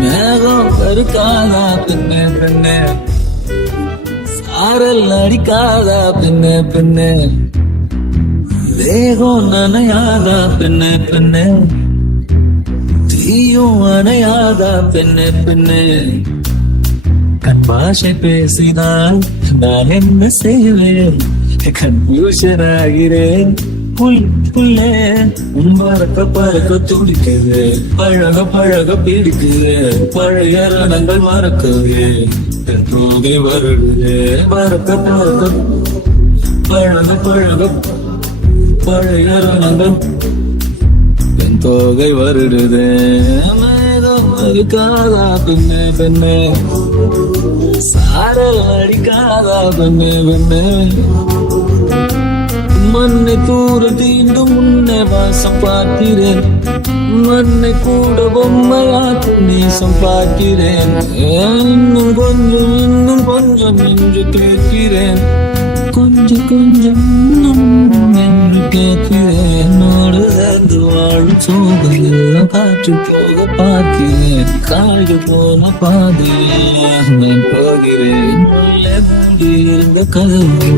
மேகம் கருக்காதா பெண்ணே பெண்ணே, சாரல் அடிக்காதா பெண்ணே பெண்ணே, தேகம் நனையாதா பெண்ணே பெண்ணே, தீயும் அணையாதா பெண்ணே பெண்ணே. கண் பாஷை பேசினால் நான் என்ன செய்வேன், கன்ஃபியூஷன் ஆகிறேன். புள்ளே பறக்க பறக்க துடிக்குது, பழக பழக பிடிக்குது, பழைய ரணங்கள் மறக்குது, போகை வருடுது. பறக்க பறக்க பழக பழக பழைய ரணங்கள் என் தோகை வருடுது. மேகம் அடிக்காதா பெண்ணே பெண்ணே, சாரல் அடிக்காதா பெண்ணே பெண்ணே, மண்ணை தூர தீண்டும் முன்னே வாசம் பார்க்கிறேன், மண்ணை கூட பொம்மையாக்கு நேசம் பார்க்கிறேன். இன்னும் கொஞ்சம் என்று கேட்கிறேன், கொஞ்சம் கொஞ்சம் என்று கேட்கிறேன். நோடு சேர்ந்து வாழும் சோகையில் காற்று போக பார்க்கிறேன், காய்கள் போன பாதையில் நான் போகிறேன். இருந்த கதவு